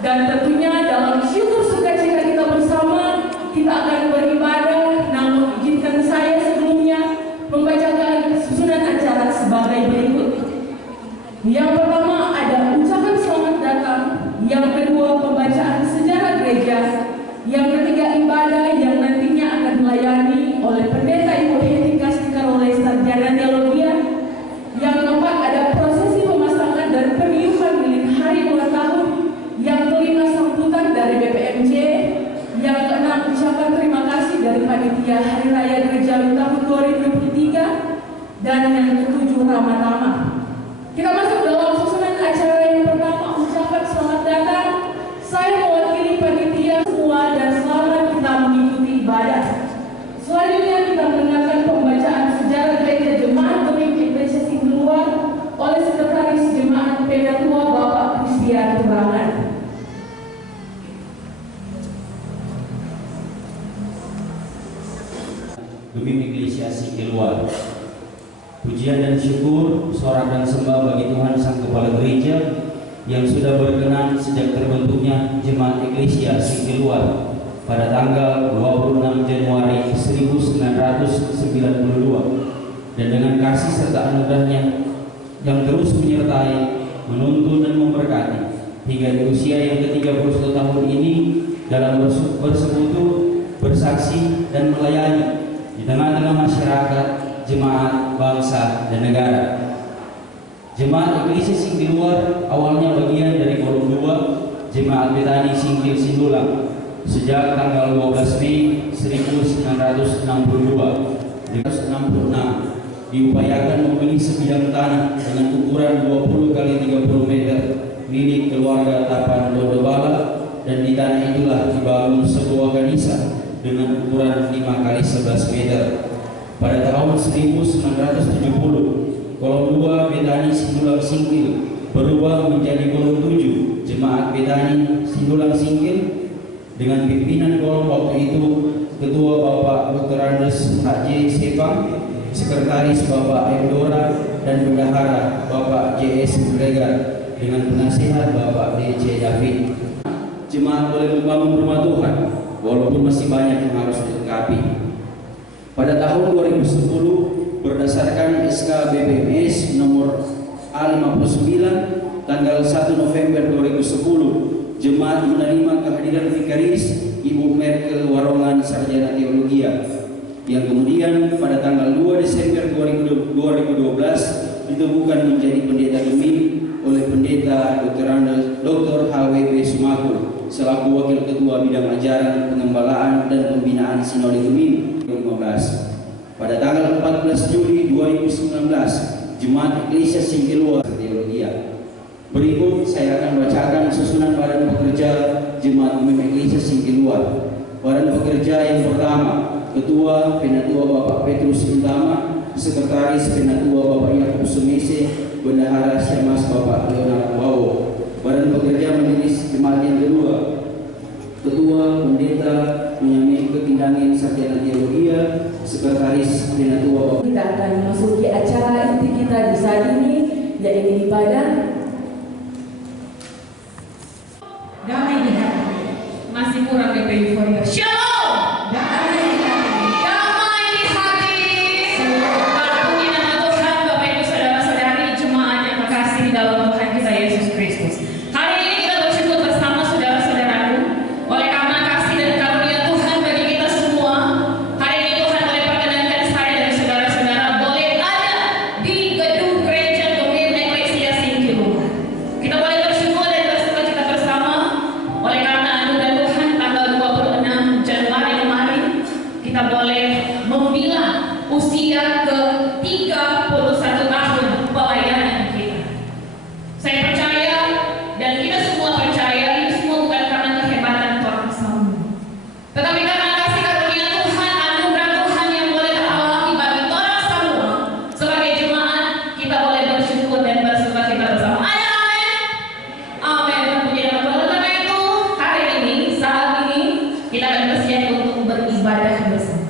Dan tentunya dalam syukur sukacita kita bersama, kita akan beribadah. Namun izinkan saya sebelumnya membacakan susunan acara sebagai berikut. Yang pertama ada ucapan selamat datang, yang kedua pembacaan sejarah gereja, yang ketiga ibadah yang nantinya akan dilayani oleh pendeta Ibu Heti Kastika oleh sarjana teologi. Yang keempat ada prosesi pemasangan dan peniupan lilin hari ulang tahun. Yang kelima sambutan dari BPMJ. Yang keenam ucapan terima kasih dari panitia Hari Raya Gereja tahun 2023. Dan yang ketujuh ramah-ramah. Kita masuk dalam susunan acara yang pertama, ucapan selamat datang. Saya mewakili panitia semua dan selamat kita mengikuti ibadah. Selanjutnya kita mendengarkan pembacaan sejarah gereja Jemaat Dominic Iglesia Singkeluar oleh Sekretaris Jemaat Penatua Bapak Christian Turangan. Dominic Iglesia Singkeluar. Pujian dan syukur, sorak dan sembah bagi Tuhan Sang Kepala Gereja yang sudah berkenan sejak terbentuknya Jemaat Iglesia Singkeluar pada tanggal 26 Januari 1992, dan dengan kasih serta anugerahnya yang terus menyertai, menuntun dan memberkati hingga di usia yang ke-31 tahun ini dalam bersekutu, bersaksi dan melayani di tengah-tengah masyarakat, jemaat, bangsa, dan negara. Jemaat Iglesia Singkeluar awalnya bagian dari Kolom 2 Jemaat Betani Singkil Sindulang sejak tanggal 12 Mei 1962. Diupayakan membeli sebidang tanah dengan ukuran 20 kali 30 meter milik keluarga Tapan Dodobala, dan di tanah itulah dibangun sebuah kanisa dengan ukuran 5 kali 11 meter. Pada tahun 1970, Kolom 2 Betani Sindulang Singkil berubah menjadi Kolom 7 Jemaat Betani Sindulang Singkil dengan pimpinan kolom waktu itu Ketua Bapak Dr. Andes H.J. Sepang, Sekretaris Bapak M. Dora, dan Bendahara Bapak J.S. Melegar dengan penasihat Bapak D.C. David. Jemaat boleh membangun rumah Tuhan walaupun masih banyak yang harus dilengkapi. Pada tahun 2010, berdasarkan SK BPMS nomor A59 tanggal 1 November 2010, jemaat menerima kehadiran vikaris Ibu Merkel Warongan Sarjana Teologi, yang kemudian pada tanggal 2 Desember 2012 ditemukan menjadi pendeta Dominic oleh pendeta Dr. HWP Sumaku selaku wakil ketua bidang ajaran, pengembalaan, dan pembinaan Sinode Dominic 2015. Pada tanggal 14 Juli 2019, Jemaat Iglesia Singkeluar Teologi. Berikut saya akan bacakan susunan badan pekerja Jemaat Dominic Iglesia Singkeluar. Badan pekerja yang pertama, Ketua Penatua Bapak Petrus Utama, Sekretaris Penatua Bapak Yakub Sumese, Bendahara Syamas Bapak Leonard Bawo. Badan pekerja Majelis Jemaat yang kedua, Ketua Pendeta Menyamin Ketindangin Sarjana Teologi, Sekretaris Penatua Bapak. Kita akan memasuki acara inti kita di saat ini, yaitu ibadah. Damai di hati, masih kurang DP euforia. Shalom. Damai di hati, damai di hati. Para puji nama Tuhan, Bapak Ibu saudara-saudari jemaat yang terkasih di dalam Tuhan kita Yesus Kristus. Hari ini kita bersyukur bersama saudara-saudaraku oleh karena kasih dan karunia Tuhan bagi kita semua. Hari ini Tuhan boleh perkenankan saya dan saudara-saudara boleh ada di gedung gereja Dominic Iglesia Singkeluar. Kita boleh bersyukur dan bersukacita bersama oleh karena anugerah Tuhan tanggal 26 Januari kemarin kita boleh membilang usia ke-31 tahun pelayanan kita. Saya percaya dan kita semua percaya ini semua bukan karena kehebatan Tuhan semua, tetapi karena kasih karunia Tuhan, anugerah Tuhan yang boleh teralami bagi orang semua. Sebagai jemaat kita boleh bersyukur dan bersukacita bersama. Ada amin? Amin. Puji nama Tuhan. Karena itu hari ini, saat ini kita akan bersiap untuk beribadah bersama.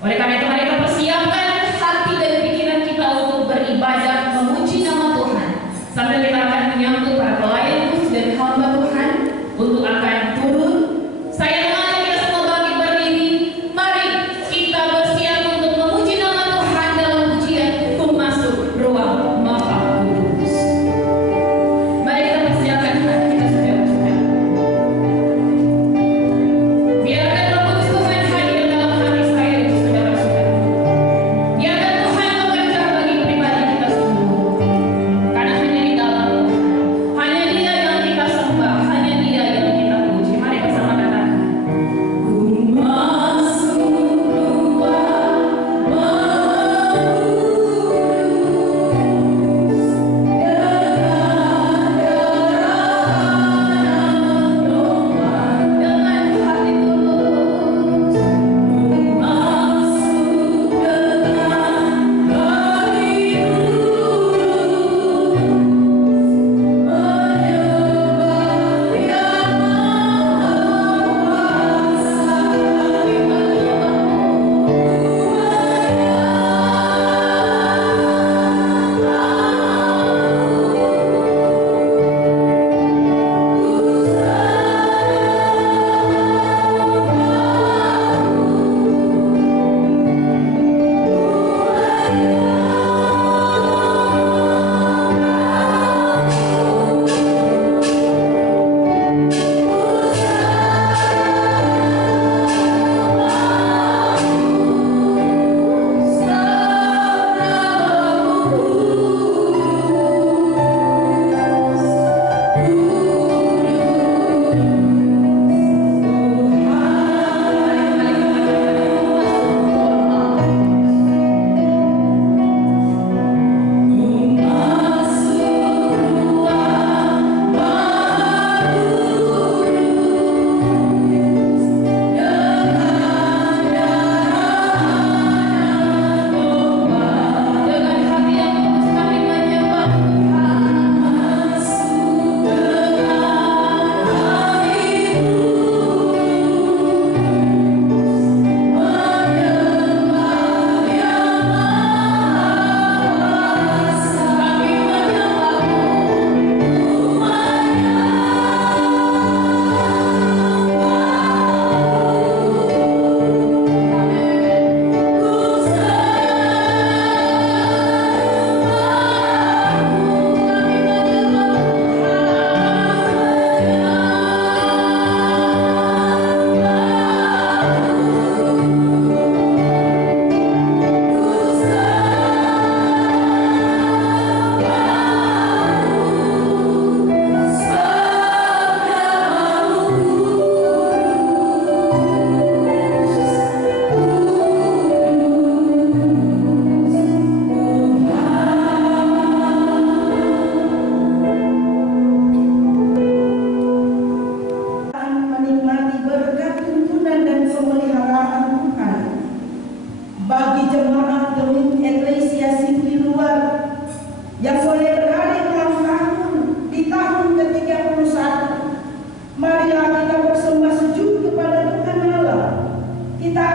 Oleh karena itu mari kita persiapkan hati dan pikiran kita untuk beribadah memuji nama Tuhan, sambil kita akan menyambut para pelayan khusus dan hamba Tuhan untuk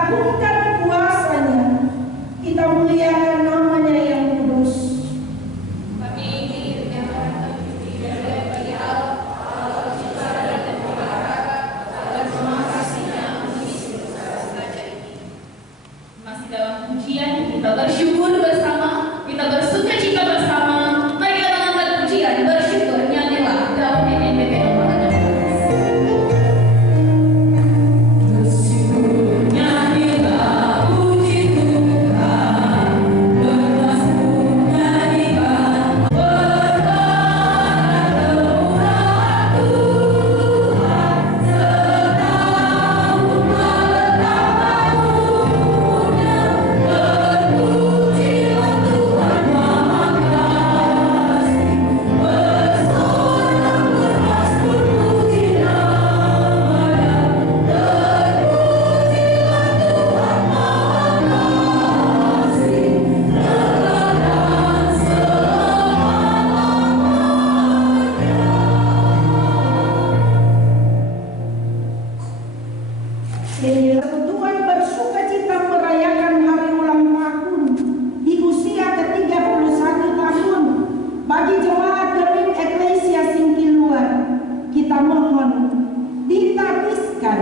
agungkan kuasa-Nya, kita muliakan nama-Nya yang kudus. Masih dalam pujian, kita bersyukur bersama, kita bersuka cita bersama. Mari kita angkat pujian, bersyukur, nyanyilah dalam NNBP nomor 16. Bersyukur, nyanyilah puji Tuhan, bermasmur nyanyikan, berharap kemurahan Tuhan, setahun meletap tahunnya, berpujilah Tuhan Maha Kasih, bersorak bermasmur puji nama-Nya, terpujilah Tuhan Maha Kasih, sekarang Tuhan bersuka cita merayakan hari ulang tahun di usia ke-31 tahun bagi jemaat Gerim Eklesia Singkiluar. Kita mohon ditabiskan,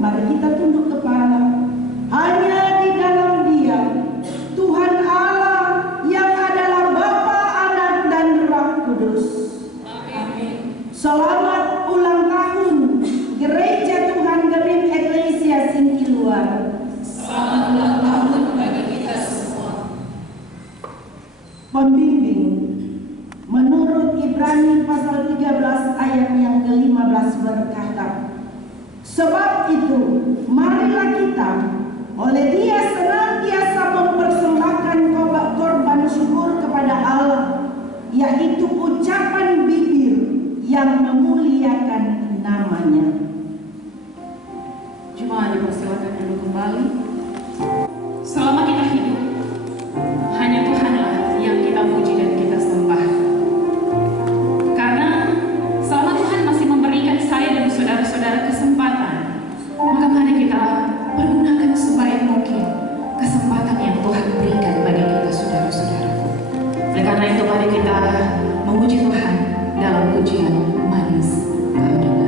mari kita tunduk kepala. Hanya di dalam Dia, Tuhan Allah yang adalah Bapa, Anak, dan Roh Kudus. Selamat ulang tahun Gereja Tuhan Gerim Eklesia Singkiluar. Selamat ulang tahun bagi kita semua. Pembimbing menurut Ibrani pasal 13 ayat yang ke-15 berkata, sebab itu marilah kita oleh Dia senantiasa mempersembahkan korban syukur kepada Allah, yaitu ucapan bibir yang memuliakan nama-Nya. Jemaat dipersilakan duduk kembali. Selama kita hidup, hanya Tuhanlah yang kita puji dan kita sembah. Karena selama Tuhan masih memberikan saya dan saudara-saudara kesempatan, maka mari kita pergunakan sebaik mungkin kesempatan yang Tuhan berikan bagi kita saudara-saudara. Oleh karena itu mari kita memuji Tuhan dalam pujian manis. Kau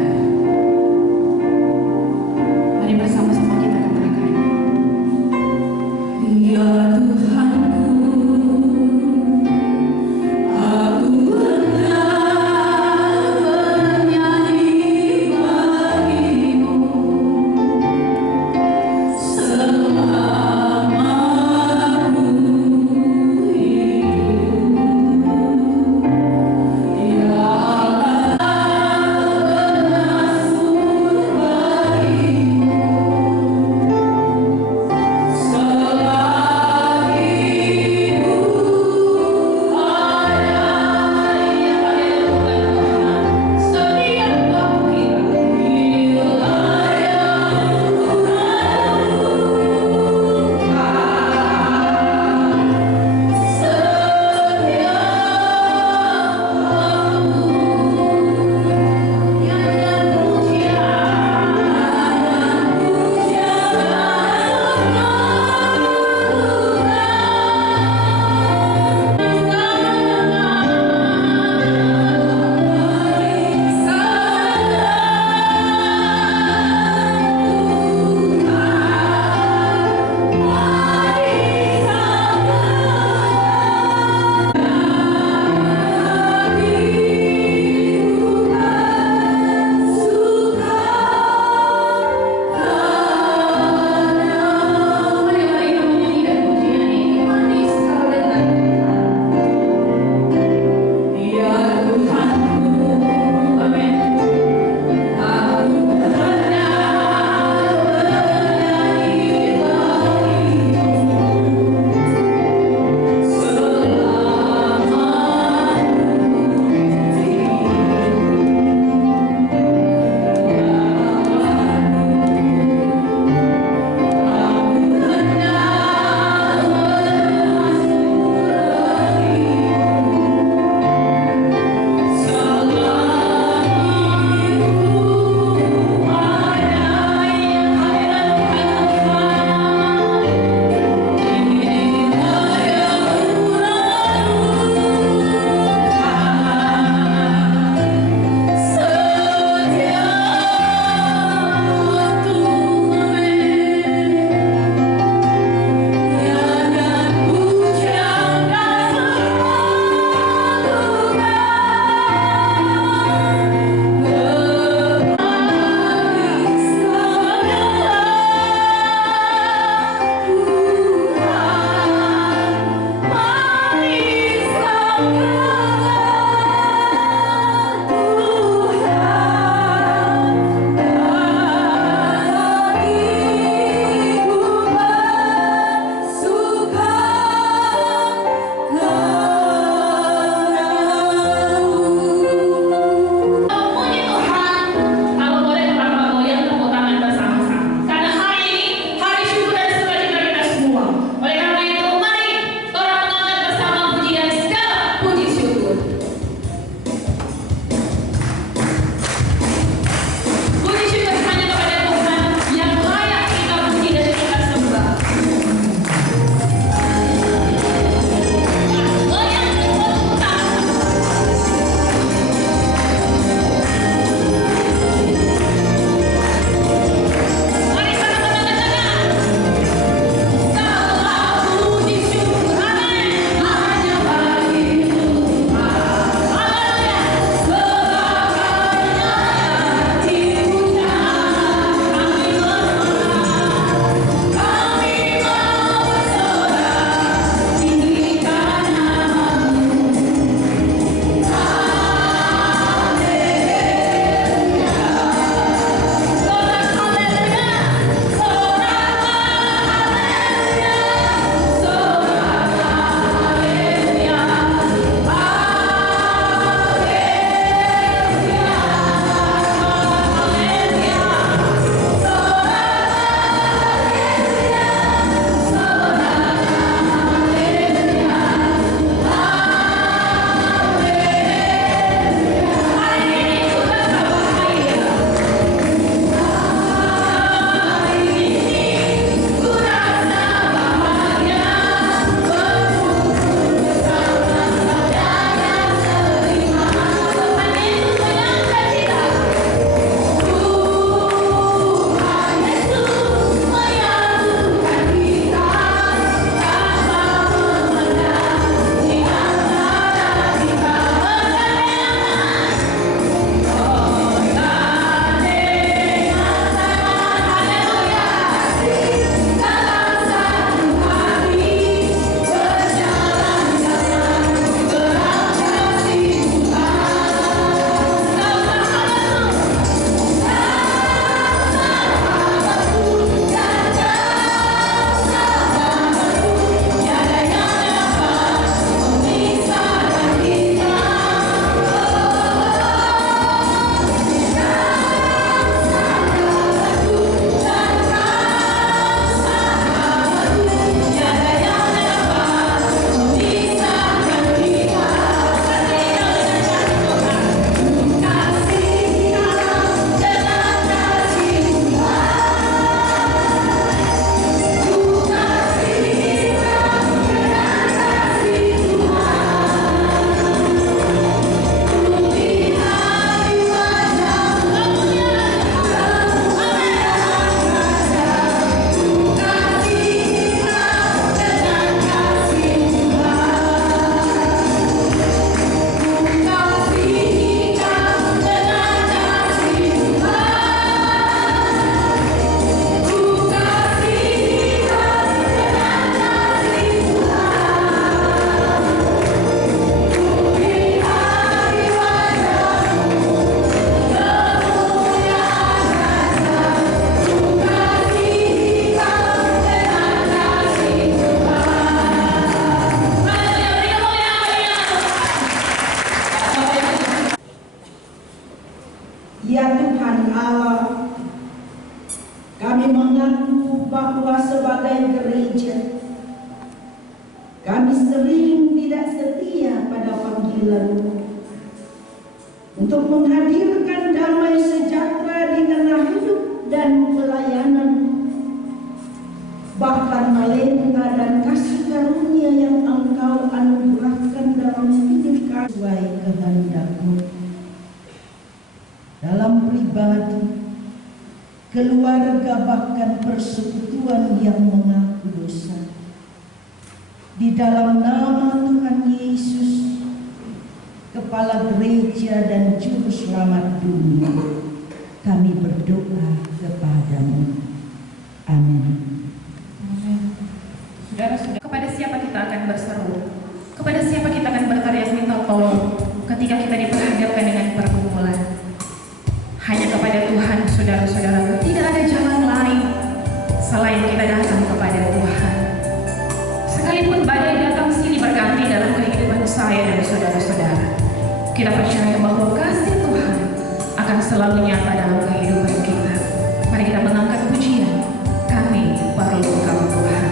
firman Allah, kami mengaku bahwa sebagai gereja, kami sering tidak setia pada panggilan untuk menghadirkan damai sejahtera di tengah hidup dan pelayanan, bahkan talenta dan kasih karunia yang Engkau anugerahkan dalam hidup kami sesuai kehendak-Mu. Dalam pribadi, keluarga, bahkan persekutuan yang mengaku dosa. Di dalam nama Tuhan Yesus, Kepala Gereja dan Juru Selamat dunia, kami berdoa kepadamu. Amin. Saudara-saudara, kepada siapa kita akan berseru? Kepada siapa kita akan berteriak minta tolong ketika kita diperhadapkan dengan pergumulan? Hanya kepada Tuhan, saudara-saudara. Tidak ada jalan lain selain kita datang kepada Tuhan. Sekalipun badai datang silih berganti dalam kehidupan saya dan saudara-saudara, kita percaya bahwa kasih Tuhan akan selalu nyata dalam kehidupan kita. Mari kita mengangkat pujian, kami perlu Engkau Tuhan.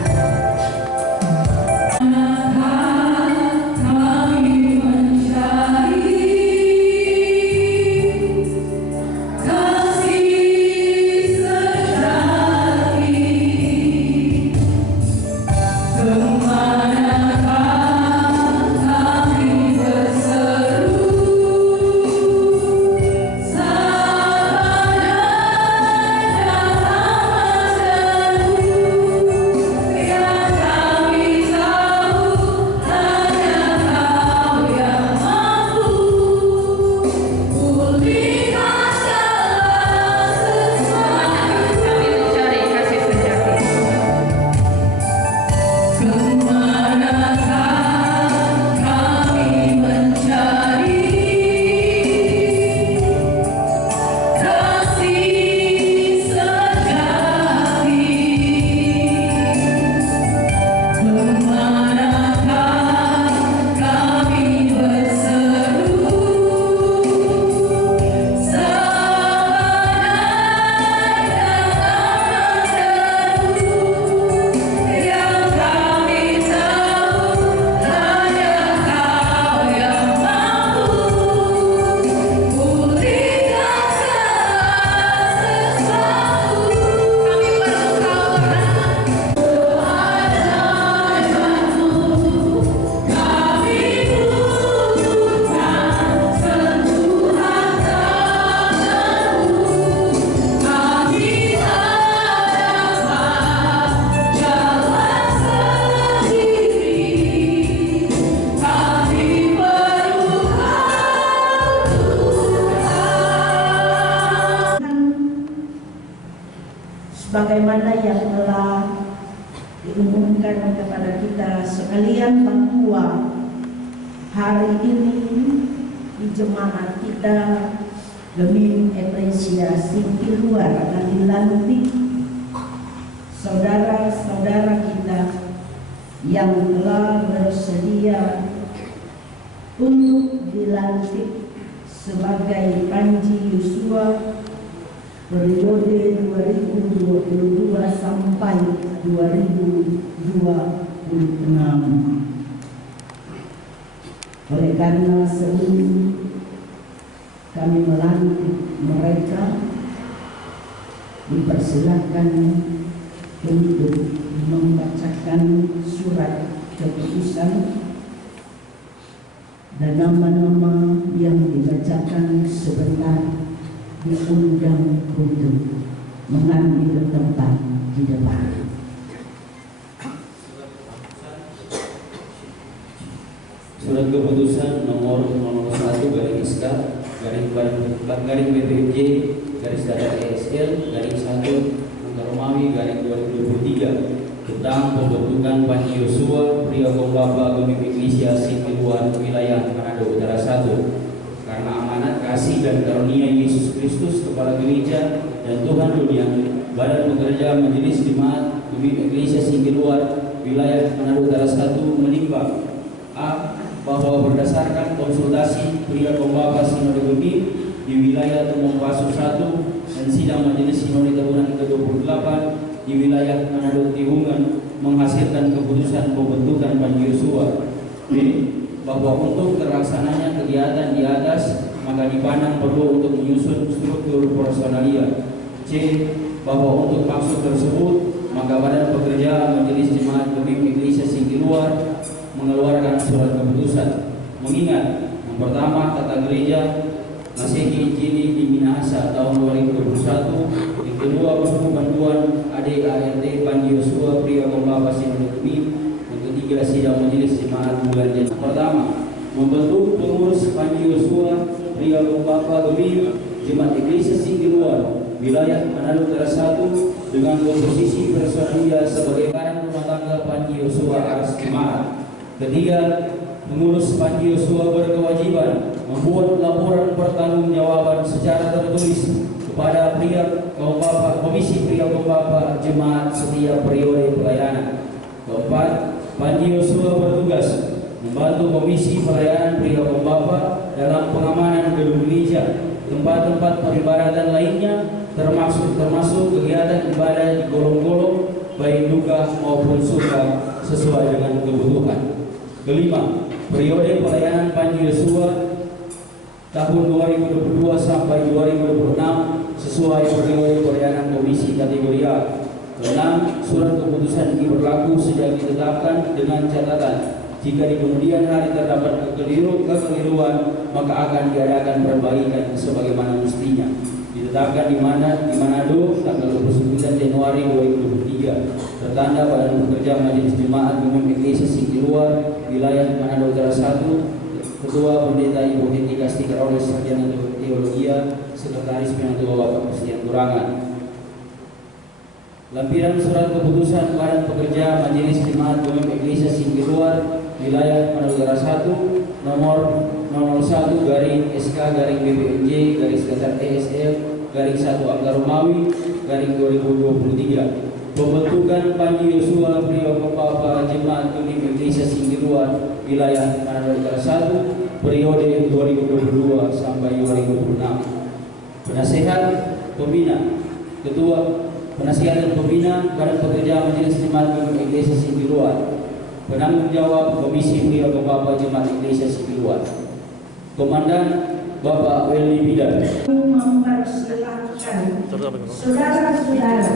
Sebagaimana yang telah diumumkan kepada kita sekalian, bahwa hari ini di jemaat kita demi Eklesia Singkiluar akan dilantik saudara-saudara kita yang telah bersedia untuk dilantik sebagai Panji Yosua periode 2022 sampai 2026. Oleh karena sebelum kami melantik mereka, dipersilakan untuk membacakan surat keputusan, dan nama-nama yang dibacakan sebentar diundang untuk mengambil tempat di depan. Surat keputusan nomor 01 garing SK garing BPJ garis datar ESL garing 1 angka Romawi garing 2023 tentang pembentukan Panji Yosua Pria Kombapa Gemi Eklesia Singkiluar wilayah Manado Utara 1. Karena amanat kasih dan karunia Yesus Kristus Kepala Gereja dan Tuhan dunia, Badan Pekerja Majelis Jemaat Gemi Eklesia Singkiluar wilayah Manado Utara 1 menimbang A. Bahwa berdasarkan konsultasi Pria Kombapa Sinode Gemi di wilayah Tumpang Pasu 1 Sinode Tahunan ke-28 di wilayah Manado Tihungan menghasilkan keputusan pembentukan Panji Yosua. B. Bahwa untuk terlaksananya kegiatan di atas maka dipandang perlu untuk menyusun struktur personalia. C. Bahwa untuk maksud tersebut maka Badan Pekerja Majelis Jemaat Gemim Iglesia Singkiluar mengeluarkan surat keputusan. Mengingat yang pertama, tata gereja Masehi Injili di Minahasa tahun 2021, yang kedua, buku panduan ADART Panji Yosua Pria Pembapa Sinode Gemim, yang ketiga, sidang Majelis Jemaat bulan Januari. Pertama, membentuk pengurus Panji Yosua Pria Pembapa Gemim Jemaat Iglesia Singkiluar wilayah Manado Utara 1 dengan komposisi personalia sebagai badan rumah tangga Panji Yosua Aras Jemaat. Ketiga, pengurus Panji Yosua berkewajiban membuat laporan pertanggungjawaban secara tertulis kepada Komisi Pria Pembapa Jemaat setiap periode pelayanan. Keempat, Panji Yosua bertugas membantu Komisi Pelayanan Pria Pembapa dalam pengamanan gedung gereja, tempat-tempat peribadatan lainnya, termasuk kegiatan ibadah di golong-golong baik duka maupun suka sesuai dengan kebutuhan. Kelima, periode pelayanan Panji Yosua tahun 2022 sampai 2026 sesuai periode pelayanan Komisi kategori A. Keenam, surat keputusan ini berlaku sejak ditetapkan dengan catatan jika di kemudian hari terdapat kekeliruan maka akan diadakan perbaikan sebagaimana mestinya. Ditetapkan di Manado tanggal 29 Januari 2023. Tertanda Badan Pekerja Majelis Jemaat Gemim Iglesia Singkiluar wilayah Manado Utara 1. Ketua Pendeta Ibu Henti Kasti Karoles Sarjana Teologia, Sekretaris Penantu Bapak Kristian Turangan. Lampiran surat keputusan Badan Pekerja Majelis Jemaat Gemim Iglesia Singkiluar wilayah Manado Utara 1 nomor 01-BPMJ-SK-BBNJ-1 pembentukan Panji Yosua Pria Pembapa Jemaat Gemim Iglesia Singkiluar wilayah Manado Utara 1 periode 2022 sampai 2026. Penasehat Pembina. Ketua Penasihat dan Pembina Badan Pekerja Majelis Jemaat Gemim Iglesia Singkiluar. Penanggung jawab Komisi Pria Pembapa Jemaat Iglesia Singkiluar. Komandan Bapak Welly Bidan. Mempersilahkan saudara-saudara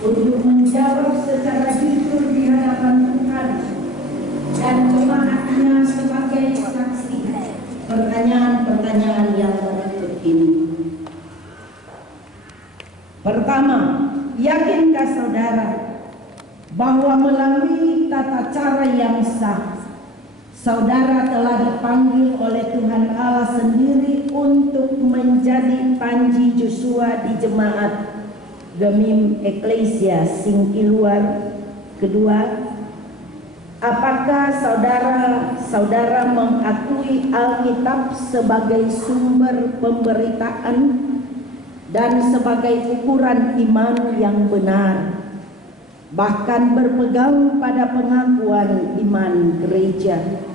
untuk menjawab secara jujur di hadapan Tuhan dan jemaatnya sebagai saksi pertanyaan-pertanyaan yang berikut ini. Pertama, yakinkah saudara bahwa melalui tata cara yang sah, saudara telah dipanggil oleh Tuhan Allah sendiri untuk menjadi Panji Yosua di Jemaat Gemim Iglesia Singkiluar? Kedua, apakah saudara mengakui Alkitab sebagai sumber pemberitaan dan sebagai ukuran iman yang benar, bahkan berpegang pada pengakuan iman gereja?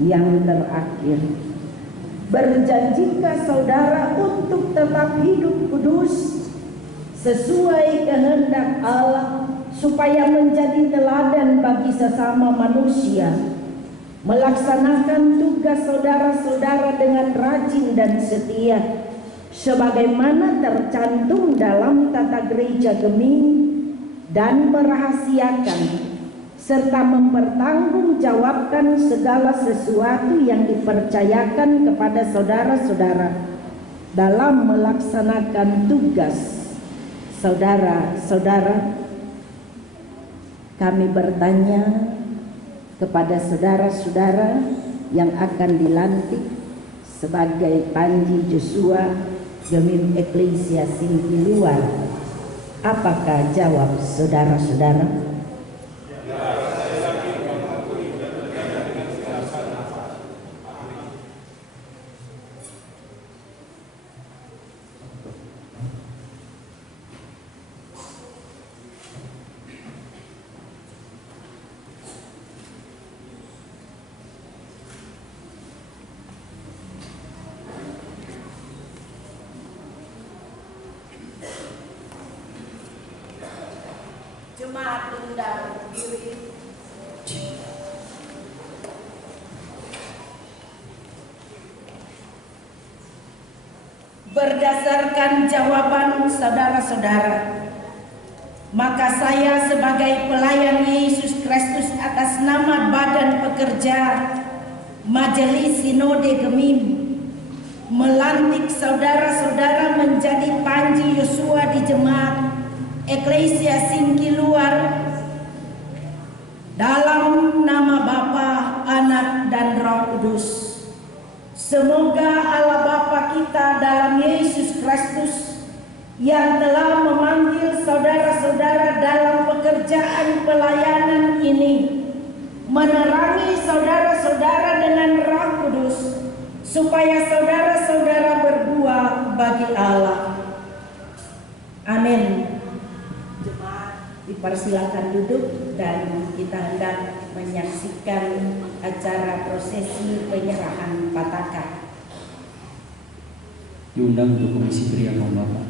Yang terakhir, berjanjikah saudara untuk tetap hidup kudus sesuai kehendak Allah supaya menjadi teladan bagi sesama manusia, melaksanakan tugas saudara-saudara dengan rajin dan setia sebagaimana tercantum dalam tata gereja Gemim, dan merahasiakan serta mempertanggungjawabkan segala sesuatu yang dipercayakan kepada saudara-saudara dalam melaksanakan tugas saudara-saudara? Kami bertanya kepada saudara-saudara yang akan dilantik sebagai Panji Yosua Gemim Iglesia Singkiluar, apakah jawab saudara-saudara? jemaat undang diri. Berdasarkan jawaban saudara-saudara, maka saya sebagai pelayan Yesus Kristus atas nama Badan Pekerja Majelis Sinode Gemim melantik saudara-saudara menjadi Panji Yosua di Jemaat Eklesia Singki Luar dalam nama Bapa, Anak, dan Roh Kudus. Semoga Allah Bapa kita dalam Yesus Kristus yang telah memanggil saudara-saudara dalam pekerjaan pelayanan ini menerangi saudara-saudara dengan Roh Kudus supaya saudara-saudara berbuah bagi Allah. Amin. Jemaat dipersilakan duduk dan kita hendak menyaksikan acara prosesi penyerahan pataka. Diundang untuk komisi pria kaum bapak.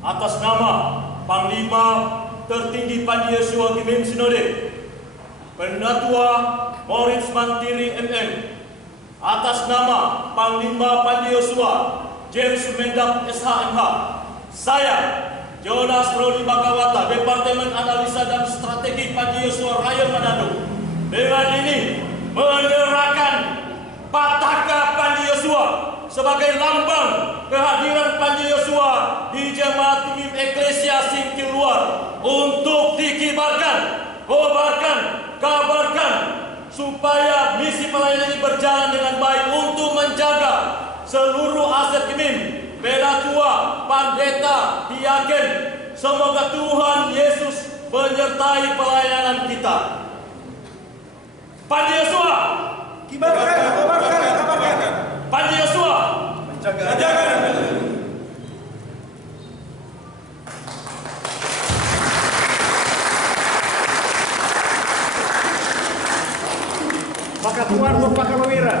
Atas nama Panglima Tertinggi Panji Yosua Gemim Sinode, Pendatua Moritz Mantiri MM, atas nama Panglima Panji Yosua James Mendak SHMH, saya Jonas Roli Bakawata, Departemen Analisa dan Strategi Panji Yosua Raya Manado, dengan ini menyerahkan pataka Panji Yosua sebagai lambang kehadiran Panji Yosua di Jemaat Gemim Eklesia Singkil Luar untuk dikibarkan, kobarkan, kabarkan supaya misi pelayanan ini berjalan dengan baik untuk menjaga seluruh aset Gemim, Pedatua, Pandeta, Diaken. Semoga Tuhan Yesus menyertai pelayanan kita. Panji Yosua, kibarkan, kobarkan, kabarkan. Panji Yosua, menjaga. Maka Tuhan merupakan perwira.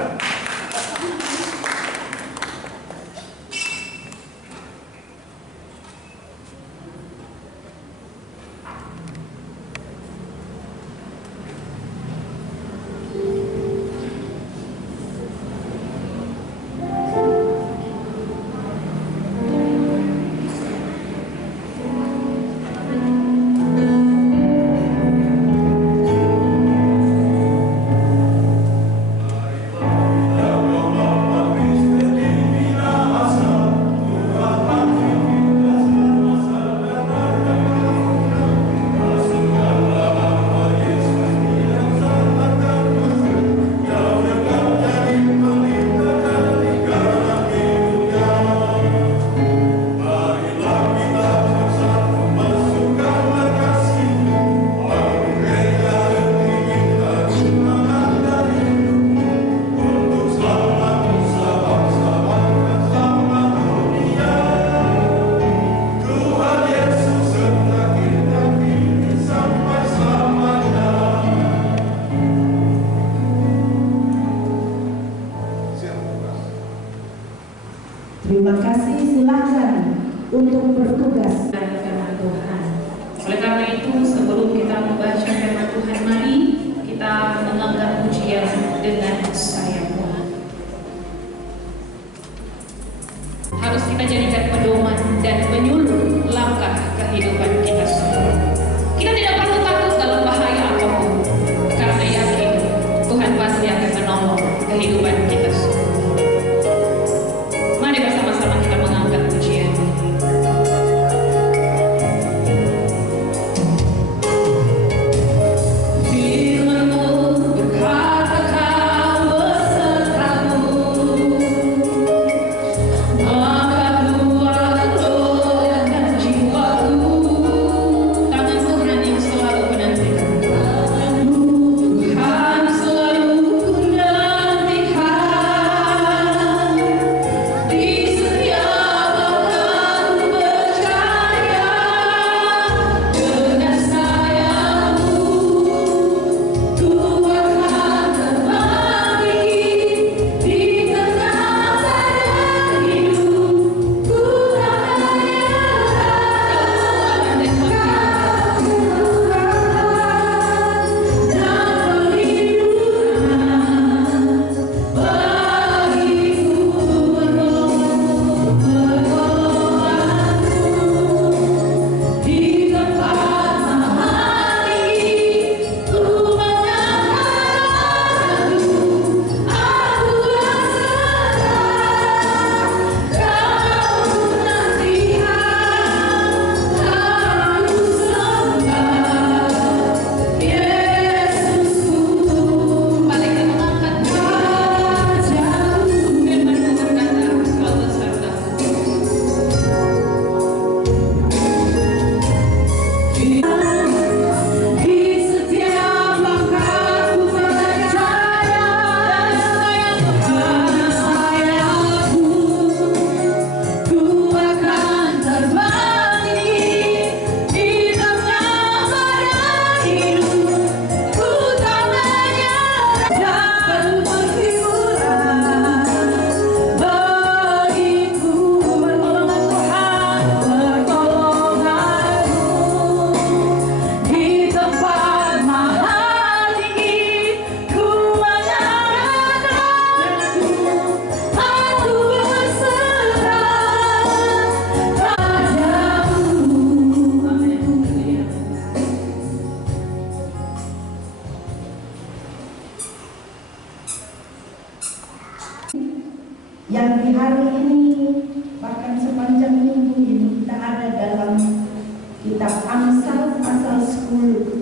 Kitab Amsal pasal 10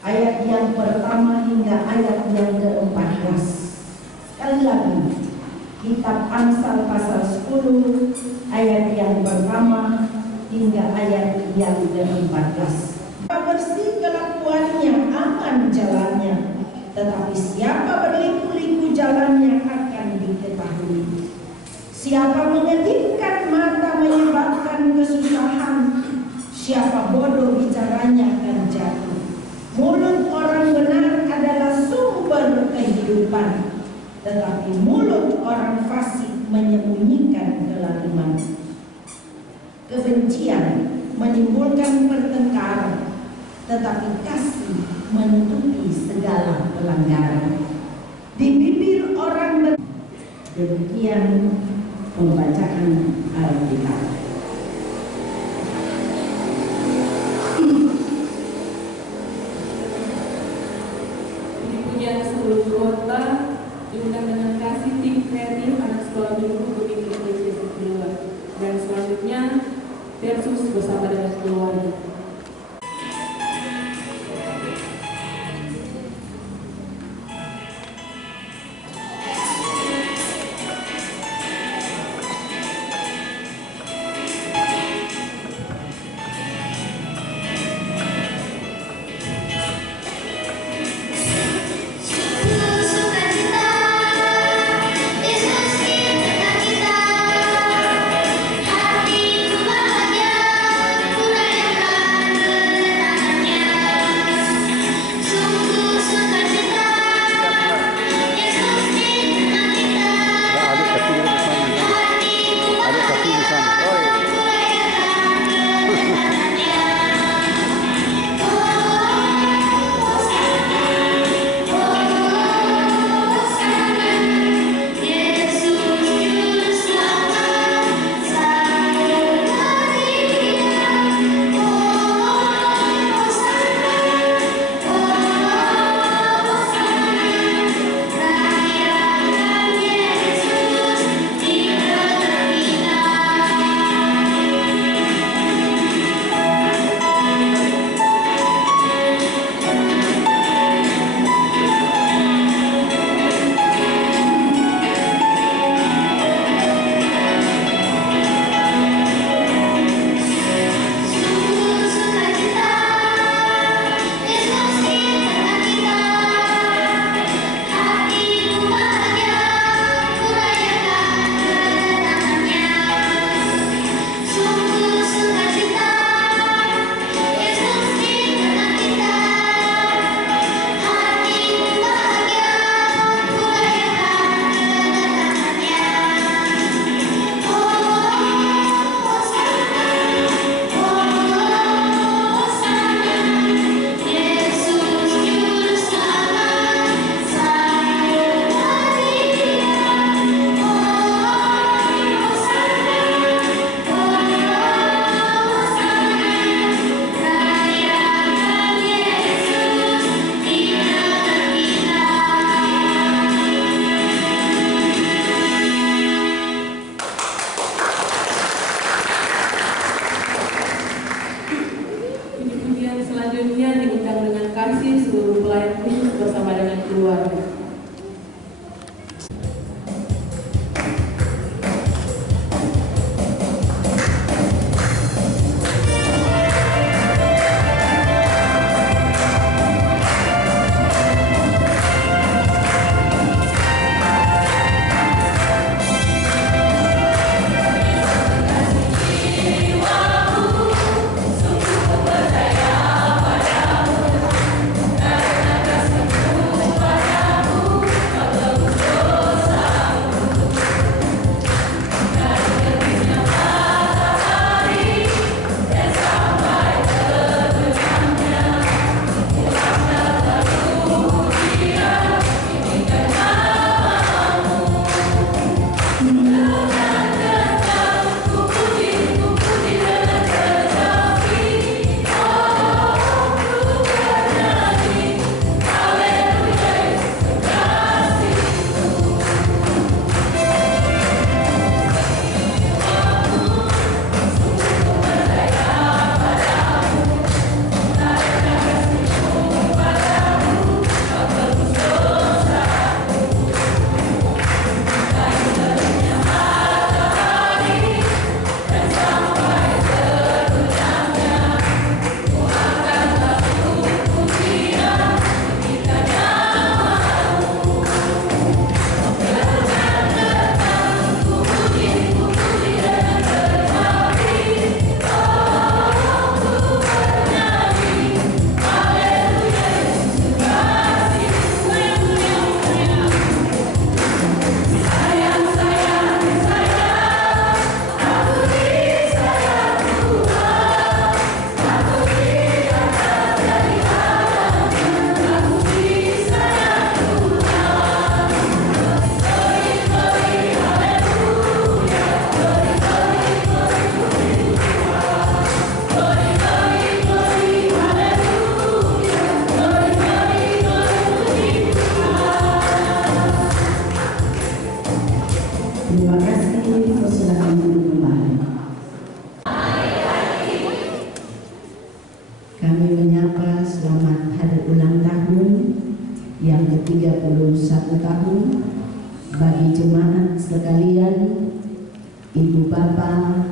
ayat yang pertama hingga ayat yang ke-14. Sekali lagi, Kitab Amsal pasal 10 ayat yang pertama hingga ayat yang ke-14. Bersih kelakuannya, aman jalannya, tetapi siapa berliku-liku jalannya akan diketahui. Siapa menyedihkan mata menyebabkan kesusahan, siapa bodoh bicaranya akan jatuh. Mulut orang benar adalah sumber kehidupan, tetapi mulut orang fasik menyembunyikan kelaliman. Kebencian menimbulkan pertengkaran, tetapi kasih menutupi segala pelanggaran. Di bibir orang demikian pembacaan Alkitab. Pujian seluruh kota diundang dengan kasih tim kreatif anak sekolah minggu Bukit Gereja Kedua, dan selanjutnya versus bersama dengan keluarga. Selanjutnya diundang dengan kasih seluruh pelayan khusus bersama dengan keluarga. Padamu Kami menyapa selamat hari ulang tahun yang ke-31 tahun bagi jemaat sekalian, ibu bapak,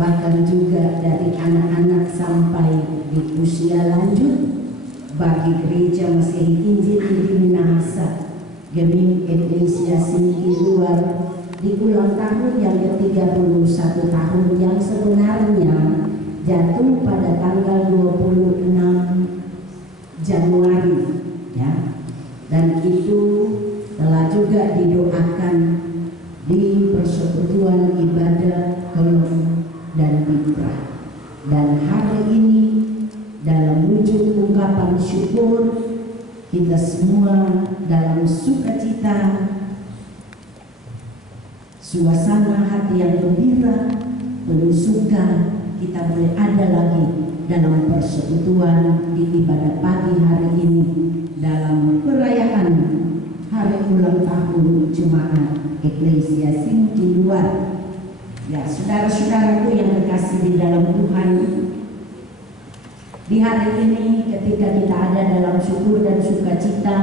bahkan juga dari anak-anak sampai di usia lanjut, bagi gereja Masehi Injil di Minahasa, Geming Eklesia Singki Luar di ulang tahun yang ke-31 tahun yang sebenarnya jatuh pada tanggal 26 Januari ya. Dan itu telah juga didoakan di persekutuan ibadah Kolom dan Bibrah. Dan hari ini dalam wujud ungkapan syukur, kita semua dalam sukacita, suasana hati yang gembira, penuh suka, kita boleh ada lagi dalam persekutuan di ibadah pagi hari ini dalam perayaan hari ulang tahun Jemaat Eklesia Singki Luar. Ya, saudara-saudaraku yang terkasih di dalam Tuhan, di hari ini ketika kita ada dalam syukur dan sukacita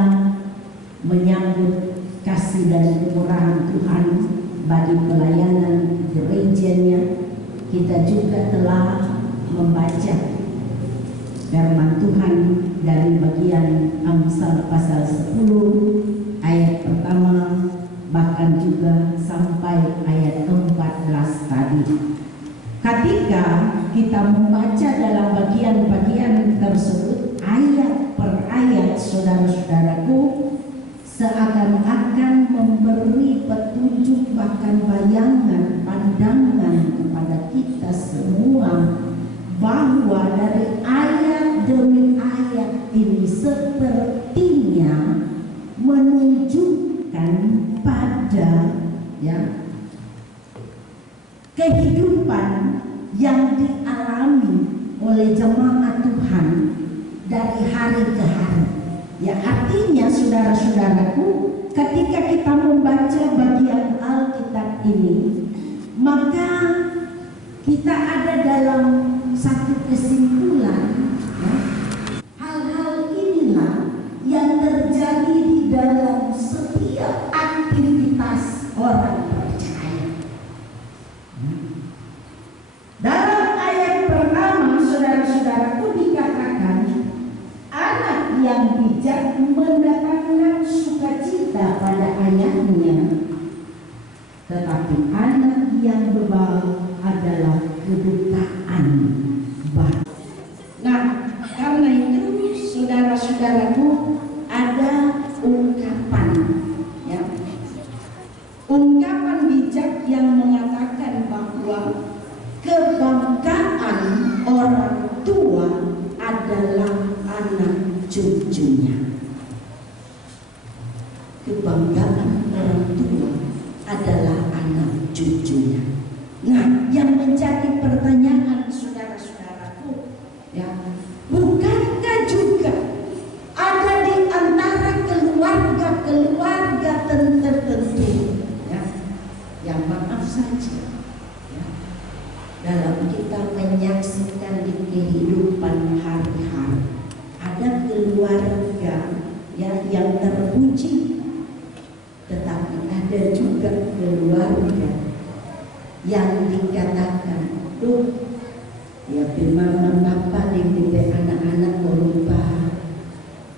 menyambut kasih dan kemurahan Tuhan bagi pelayanan gerejanya, kita juga telah membaca firman Tuhan dari bagian Amsal pasal 10 ayat pertama bahkan juga sampai ayat 14 tadi. Ketika kita membaca dalam bagian-bagian tersebut ayat per ayat, saudara-saudaraku, seakan-akan memberi petunjuk bahkan bayangan, pandangan kepada kita semua bahwa dari ayat demi ayat ini sepertinya menunjukkan pada ya kehidupan yang dialami oleh jemaat Tuhan dari hari ke hari. Ya, artinya saudara-saudaraku, ketika kita membaca bagian Alkitab ini, maka kita ada dalam satu kesimpulan ya, hal-hal inilah yang terjadi di dalam setiap aktivitas orang percaya. Dalam ayat pertama, saudara-saudaraku, dikatakan anak yang bijak mendatangkan sukacita pada ayahnya, tetapi anak yang bebal adalah kedukaan batu. Nah, karena itu saudara-saudaraku, ada ungkapan ya, ungkapan bijak yang mengatakan bahwa kebanggaan orang tua adalah anak cucunya. Kebanggaan orang tua adalah anak cucunya. Nah, yang menjadi pertanyaan saudara-saudaraku, ya, bukankah juga ada di antara keluarga-keluarga tertentu, ya, yang maaf saja, ya, dalam kita menyaksikan di kehidupan hari-hari, ada keluarga ya yang terpuji, tetapi ada juga keluarga yang dikatakan tuh ya bimama bapa di anak-anak berupa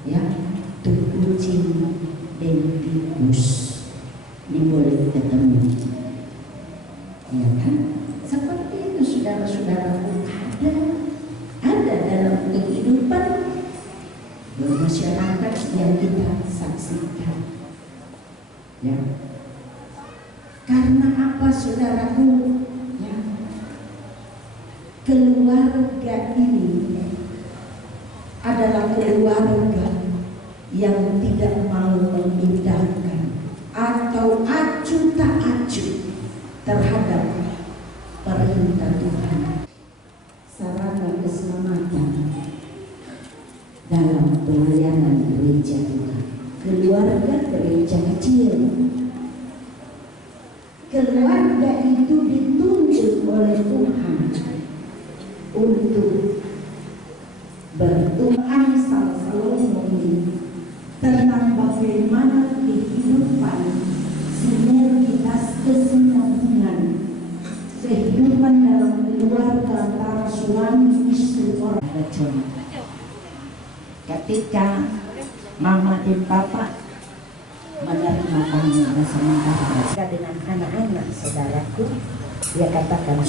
ya tuh kucing dan tikus ini boleh ketemu ya kan, seperti itu saudara-saudaraku, ada dalam kehidupan bermasyarakat yang kita saksikan ya. Karena apa saudaraku ya, keluarga ini adalah keluarga yang tidak mau memindahkan atau acuh tak acuh terhadap perintah Tuhan, sarana keselamatan dalam pelayanan gereja Tuhan. Keluarga gereja kecil, keluarga itu ditunjuk oleh Tuhan untuk bertuhan Salomo ini tentang bagaimana kehidupan sinergitas kesinambungan kehidupan dalam keluarga antara suami istri orang tua. Ketika mama dan papa menerima tamu sementara dengan anak-anak saudaraku, dia katakan,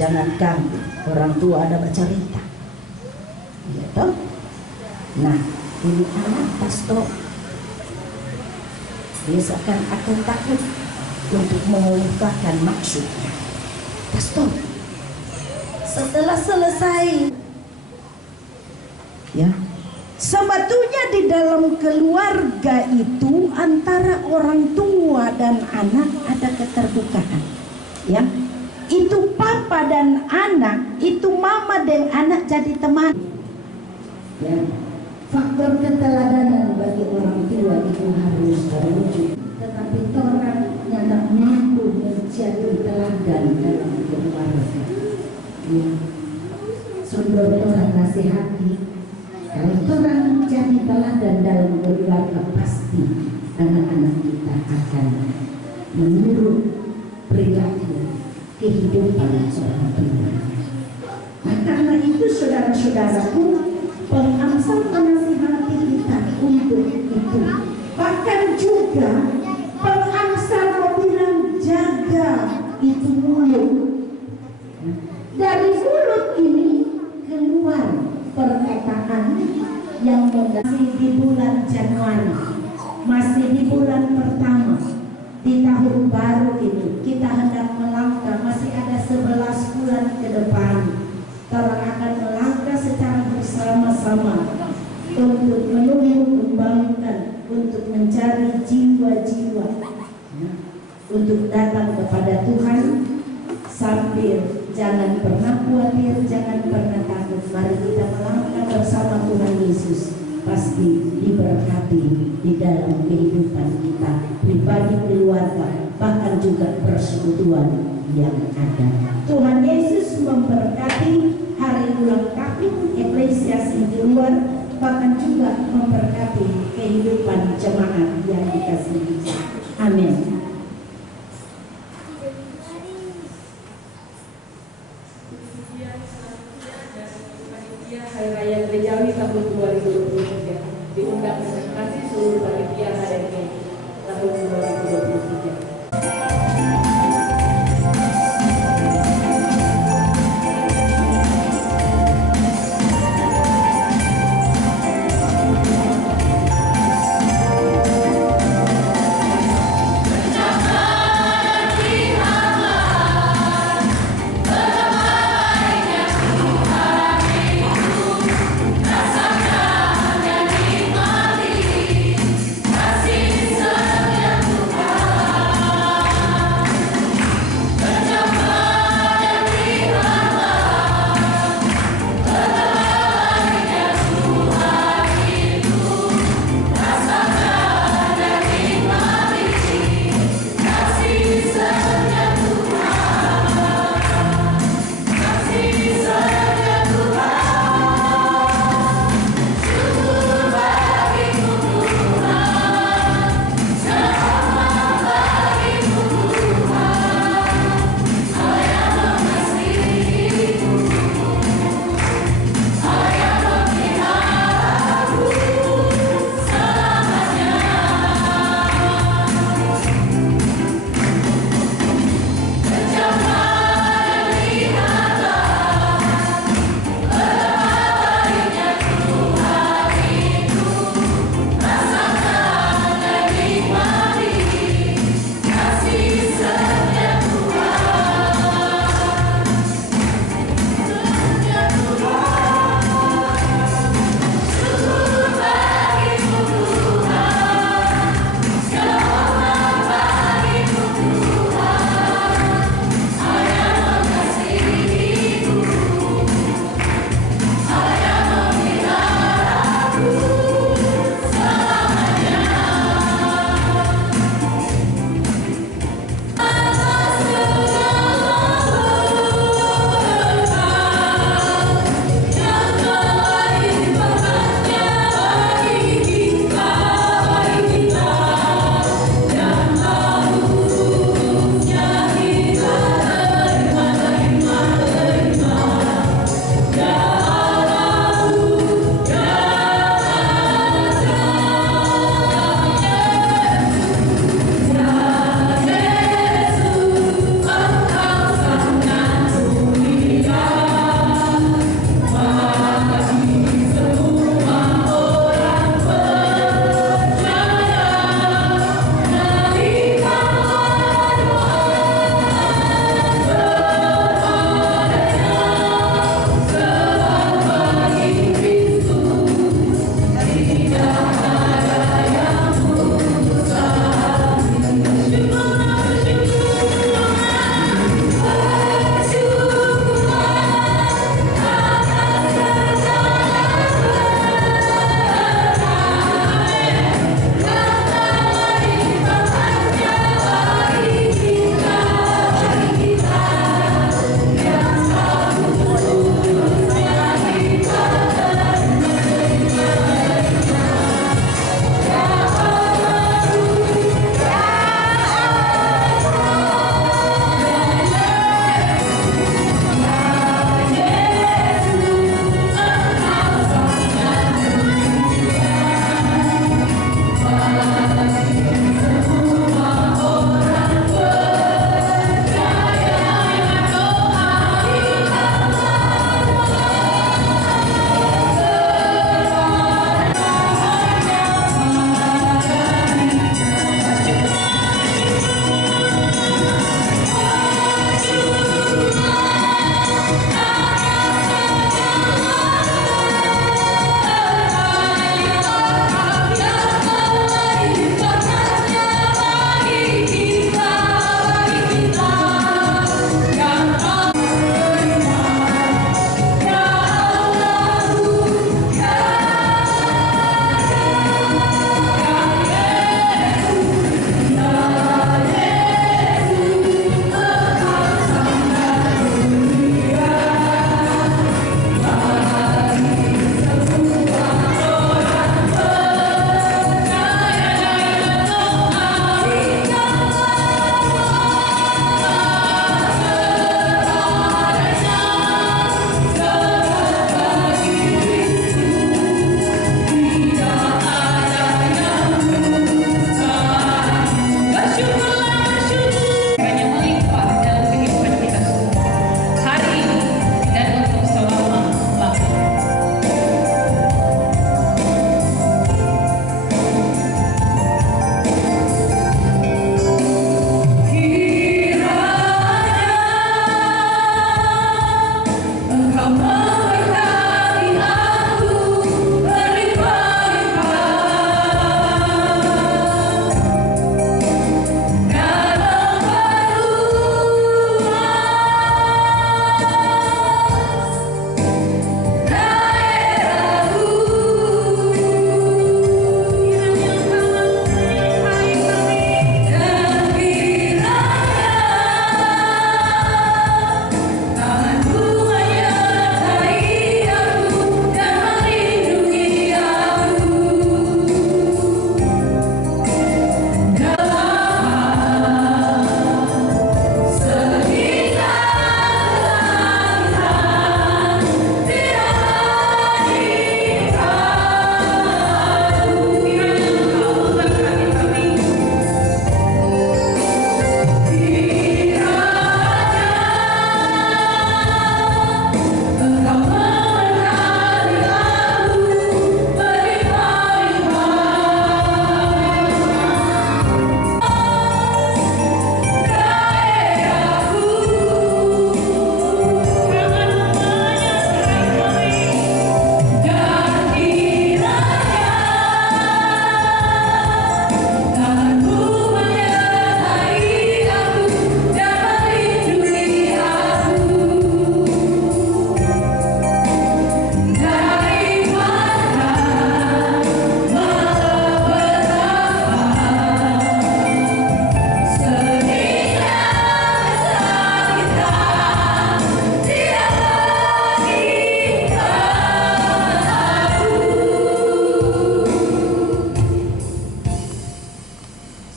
jangan ganggu, orang tua ada bercerita. Gitu. Nah, ini anak pastor, biasakan akan takut untuk mengungkapkan maksudnya. Pastor, setelah selesai, ya, sebetulnya di dalam keluarga itu antara orang tua dan anak ada keterbukaan, ya. Itu papa dan anak, itu mama dan anak jadi teman. Ya, faktor keteladanan bagi orang tua itu harus terwujud. Tetapi orang yang tak mampu menjadi teladan dalam keluarga, ya, sumber orang nasihati. Kalau orang jadi teladan dalam keluarga, pasti anak-anak kita akan menurut perilaku kehidupan seorang pribadi. Nah, karena itu saudara-saudaraku, pengamsal menasihati kita untuk itu. Bahkan juga pengamsal bilang jaga itu mulut. Dari mulut ini keluar perkataan yang masih di bulan Januari, masih di bulan pertama di tahun baru itu, kita hendak melangkah, masih ada 11 bulan ke depan. Kita akan melangkah secara bersama-sama untuk menumbuh kembangkan, untuk mencari jiwa-jiwa, untuk datang kepada Tuhan. Sambil jangan pernah khawatir, jangan pernah takut. Mari kita melangkah bersama Tuhan Yesus. Pasti diberkati di dalam kehidupan kita, pribadi, keluarga, bahkan juga persekutuan yang ada. Tuhan Yesus memberkati hari ulang tahun Ekklesiasi di luar, bahkan juga memberkati kehidupan jemaat yang dikasihi. Amin. Hari Raya Gerejawi tahun 2023 diundang presentasi seluruh panitia HRG tahun 2023. Kasih sekian Tuhan.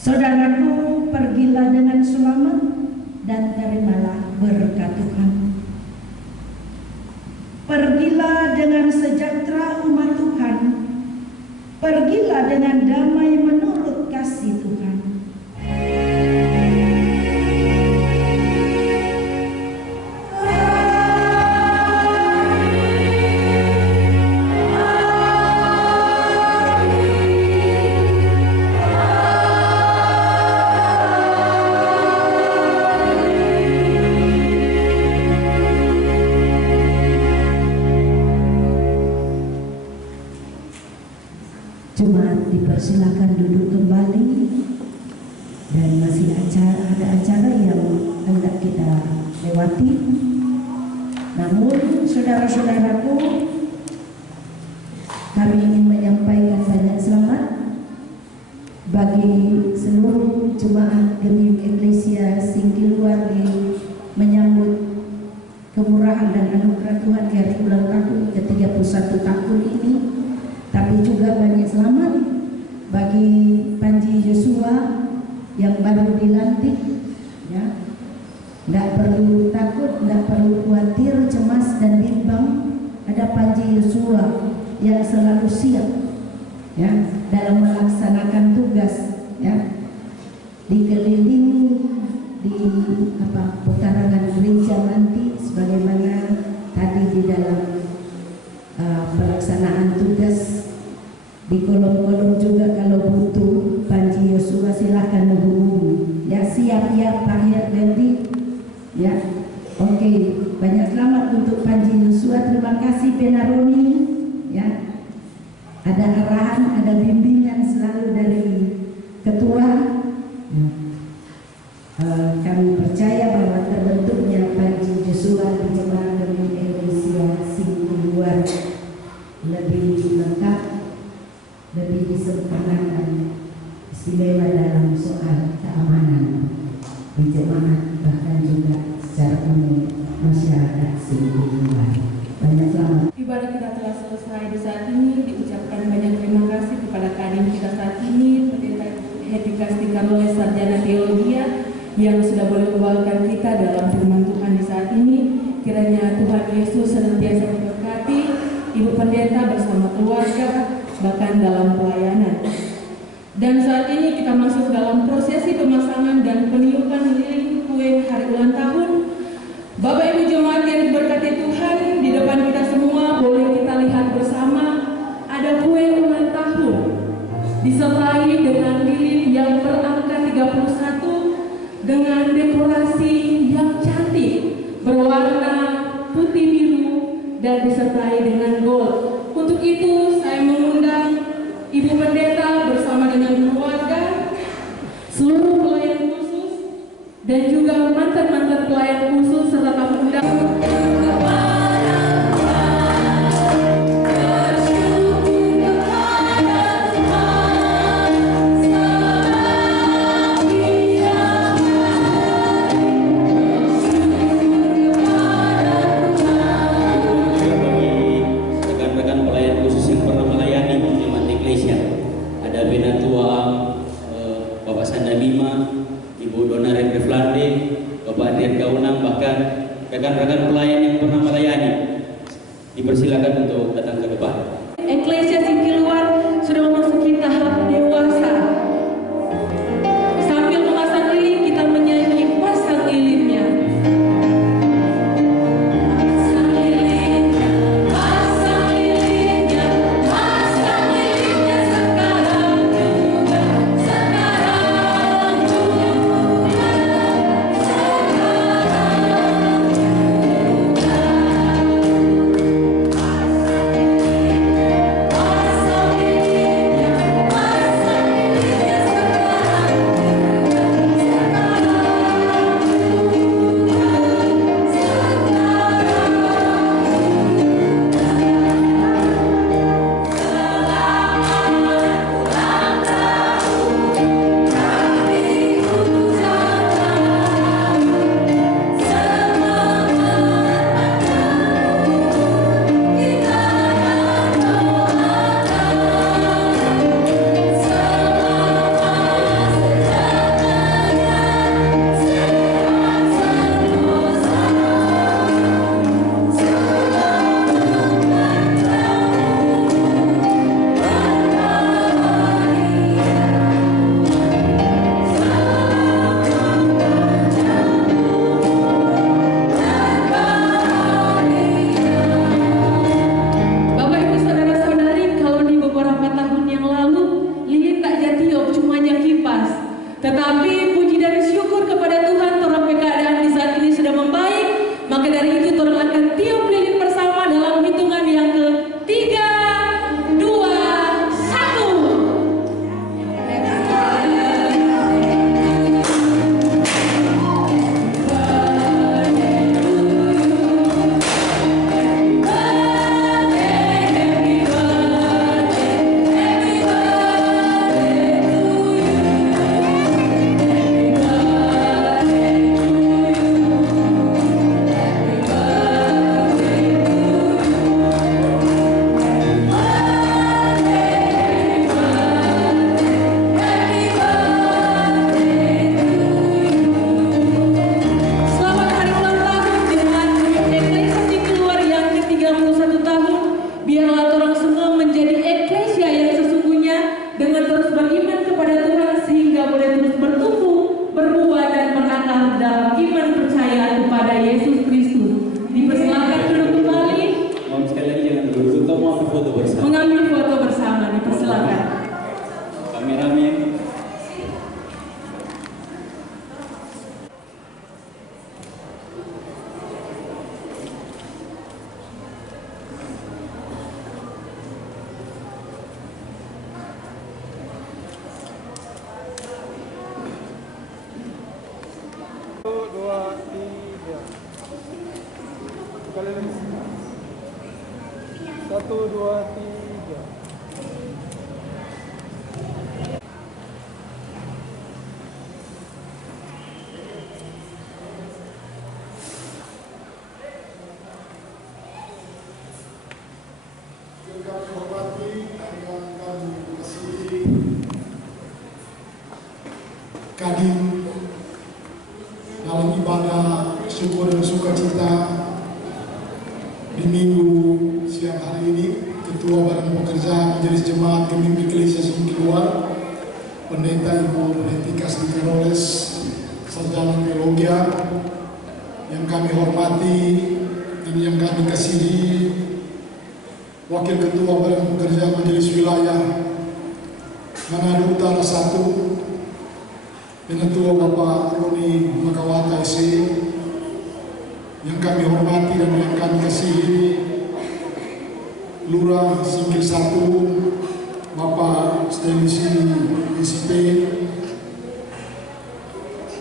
Saudaraku, pergilah dengan selamat dan terimalah berkat Tuhan. Pergilah dengan sejahtera umat Tuhan. Pergilah dengan damai menurut kasih Tuhan. Jemaat dipersilakan duduk kembali, dan masih ada acara yang hendak kita lewati. Namun saudara-saudaraku, kami ingin menyampaikan banyak selamat bagi seluruh jemaat Gemiung Eklesia Singkiluwardi menyambut kemurahan dan anugerah Tuhan di hari ulang tahun ke-31 tahun ini. Tapi juga banyak selamat bagi Panji Yosua yang baru dilantik, ya. Tidak perlu takut, tidak perlu khawatir, cemas dan bimbang. Ada Panji Yosua yang selalu siap, ya, dalam melaksanakan tugas, ya, dikelilingi di pekarangan gereja nanti, sebagaimana tadi di dalam pelaksanaan tugas. Di kolom-kolom juga kalau butuh Panji Yosua silahkan menghubungi. Ya, siap ya Pak Herdi. Ya, oke. Banyak selamat untuk Panji Yosua. Terima kasih Penaroni. Ya, ada arahan, ada bimbingan selalu dari ketua. Kami percaya bahwa terbentuknya Panji Yosua di Jemaat Gemiung Eklesia Singkiluwardi lebih lengkap, lebih disempurnakan, istimewa dalam soal keamanan di jemaat, bahkan juga secara umum masyarakat Singkiluwardi. Banyak selamat. Ibadah kita telah selesai di saat ini. Diucapkan banyak terima kasih kepada kadin kita saat ini, Pendeta Hedi Kastikaloles Sarjana Teologia, yang sudah boleh membawakan kita dalam firman Tuhan di saat ini. Kiranya Tuhan Yesus senantiasa memberkati Ibu Pendeta bersama keluarga, bahkan dalam pelayanan. Dan saat ini kita masuk dalam prosesi pemasangan dan peniupan lilin kue hari ulang tahun. Bapak Ibu jemaat yang diberkati Tuhan, di depan kita semua boleh kita lihat bersama ada kue ulang tahun disertai dengan lilin yang berangka 31 dengan dekorasi yang cantik berwarna putih biru dan disertai dengan gold. Untuk itu saya mengundang Ibu Pendeta bersama dengan keluarga, seluruh pelayan khusus, dan juga mantan-mantan pelayan khusus serta tamu undangan. Rekan-rekan pelayan yang pernah melayani, dipersilakan untuk datang ke depan. Eklesia Singkiluar sudah memasuki tahap dewasa. Sambil memasang lilin, kita menyanyi pasang lilinnya. Pasang lilinnya, pasang lilinnya, pasang lilinnya sekarang juga, sekarang juga, tetapi puji dan syukur kepada Tuhan terhadap keadaan di saat ini sudah membaik. Maka dari itu Tuhan akan tiup lilin bersama dalam hitungan yang ke-3, 2, 1. Mengambil foto bersama, dipersilakan. Kameramen. Sekali lagi. 1, 2, 3. Kami hormati dan kami kasihi Kadin dalam ibadah syukur dan sukacita di minggu siang hari ini. Ketua Badan Pekerjaan Majelis Jemaat Gemim Eklesia Singkiluar, Pendeta Ibu Hetika Sdikaroles, Sarjana Teologi, yang kami hormati dan yang kami kasihi Wakil Ketua Badan Pekerjaan Majelis Wilayah Manado Utara 1, Penetua Bapak Roni Makawata SE, yang kami hormati dan yang kami kasihi Lurah Singkil 1, Bapak Stensi SIP,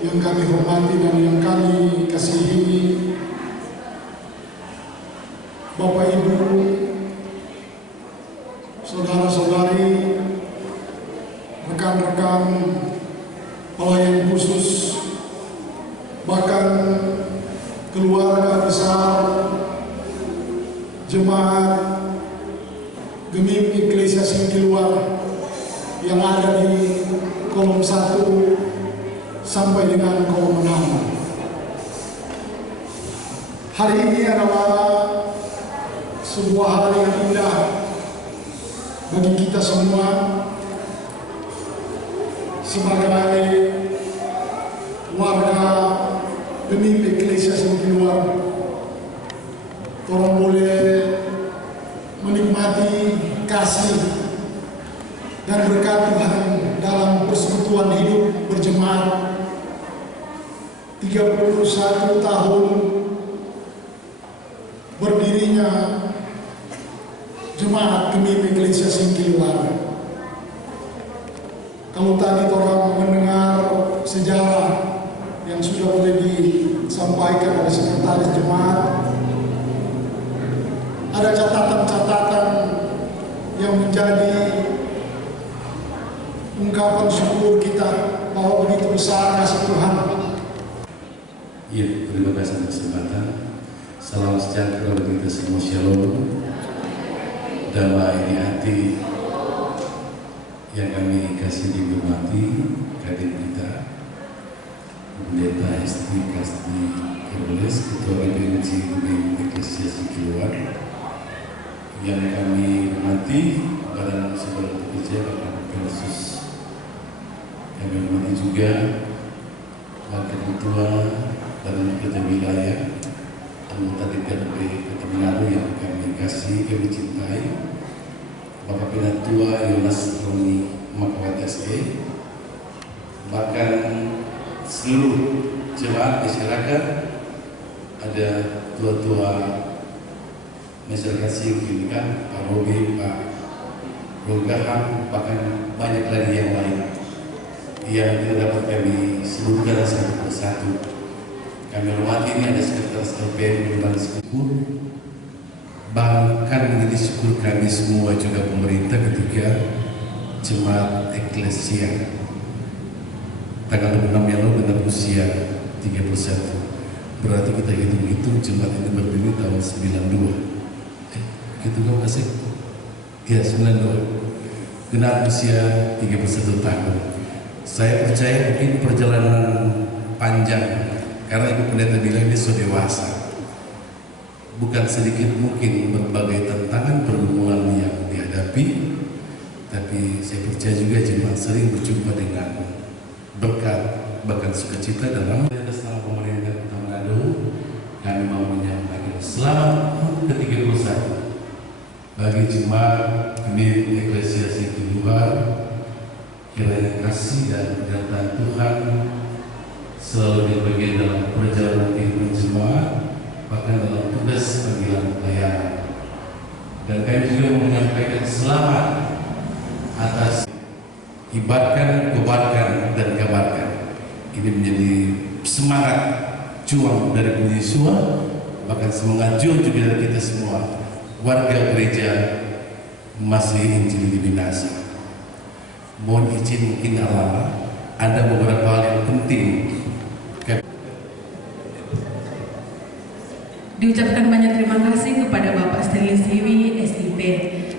yang kami hormati dan yang kami kasihi, Bapak Ibu, saudara-saudari, rekan-rekan pelayan khusus, bahkan keluarga besar jemaat Gemim Eklesia Singkiluar yang ada di kolom 1 sampai dengan kolom 6. Hari ini adalah sebuah hari yang indah bagi kita semua sebagai warga Gemim Eklesia Singkiluar. Orang boleh menikmati kasih dan berkat Tuhan dalam persekutuan hidup berjemaat 31 tahun berdirinya Jemaat Gemim Eklesia Singkiluar. Kalau tadi orang mendengar sejarah yang sudah boleh disampaikan oleh sekretaris jemaat, ada catatan-catatan yang menjadi ungkapan syukur kita bahwa begitu besar kasih Tuhan. Ya, terima kasih atas kesempatan. Salam sejahtera bagi kita semua, shalom. Damai di hati yang kami kasih dihormati kadin kita, Pendeta Hesti Kasti Keroles, Ketua BPMC Gemim Eklesia Singkiluar, yang kami hormati Badan Saudara Pekerja Bapak Khusus, kami hormati juga Wakil Ketua Badan Pekerja Wilayah, anggota DPRD Kota Manado yang kami kasih, kami cintai, Bapak Penatua Yonas Roni Makawat SE, bahkan seluruh jemaat masyarakat, ada tua-tua masyarakat Singkil, Pak Robi, Pak Rogaham, bahkan banyak lagi yang lain yang tidak dapat kami sebutkan satu persatu. Kami hormati, ini ada sekretaris LPM dan syukur, bahkan menjadi syukur kami semua juga pemerintah ketika Jemaat Eklesia tanggal 26 yang lalu dengan usia 31. Berarti kita hitung-hitung jemaat ini berdiri tahun 92. Gitu kan kasih? Ya, 92. Genap usia 31 tahun. Saya percaya mungkin perjalanan panjang, karena Ibu Pendeta bilang dia sudah dewasa. Bukan sedikit mungkin berbagai tantangan pergumulan yang dihadapi, tapi saya percaya juga jemaat sering berjumpa dengan berkat, bahkan sukacita dalam atas nama pemerintah Kota Manado. Kami mau menyampaikan selamat ke-31 bagi jemaat Gemim Eklesia Singkiluar. Kiranya kasih dan penyertaan Tuhan selalu dibagian dalam perjalanan kehidupan jemaat, bahkan dalam tugas panggilan pelayanan. Dan kami juga menyampaikan selamat atas hibatkan, kobarkan, dan kabarkan. Ini menjadi semangat juang dari Puji Yesus, bahkan semangat juang juga dari kita semua warga gereja masih Injil Divinasi. Mohon izin mungkin lama, ada beberapa hal yang penting. Diucapkan banyak terima kasih kepada Bapak Stanley Siwi SIP.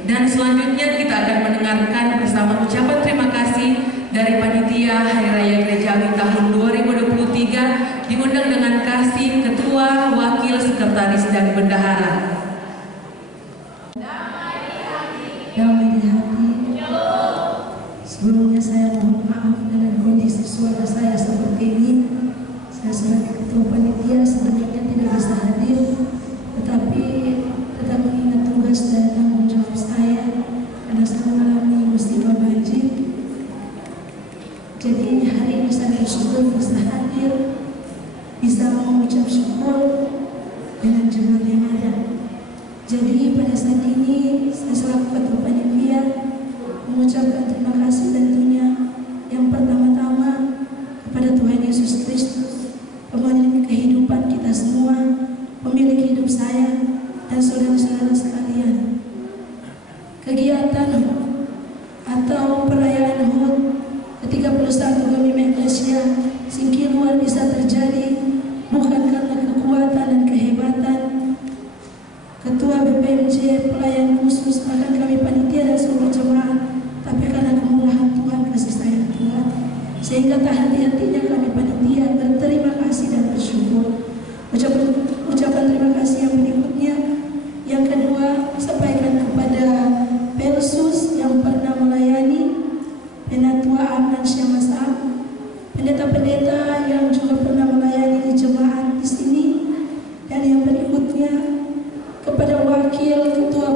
Dan selanjutnya kita akan mendengarkan bersama ucapan terima kasih dari Panitia Hari Raya Gerejawi tahun 2023, diundang dengan kasih Ketua, Wakil, Sekretaris, dan Bendahara. Damai di hati. Sebelumnya saya mohon maaf dengan kondisi suara saya seperti ini. Saya sebagai Ketua Panitia sebenarnya tidak bisa hadir, tetapi tetap mengingat tugas dan tanggung jawab saya karena saya mengalami musibah banjir. Jadi hari ini saya bersyukur bisa hadir, bisa mengucap syukur dengan jemaat yang ada. Jadi pada saat ini saya selaku ketua panitia mengucapkan terima kasih tentunya yang pertama-tama kepada Tuhan Yesus Kristus, pemilik kehidupan kita semua, pemilik hidup saya dan saudara-saudara sekalian. Kegiatan atau perayaan HUT ke-31 Gemim Eklesia Singkiluar bisa terjadi bukan karena kekuatan dan kehebatan Ketua BPMJ pelayan khusus bahkan kami panitia dan seluruh jemaat, tapi karena kemurahan Tuhan, kasih sayang Tuhan, sehingga tak henti-hentinya kami panitia berterima kasih dan bersyukur. Ucapan terima kasih yang berikutnya, yang kedua sampaikan kepada Pelsus yang pernah melayani, Penatua Amnan Syamasa, pendeta-pendeta yang juga pernah melayani di jemaat di sini, dan yang berikutnya kepada Wakil Ketua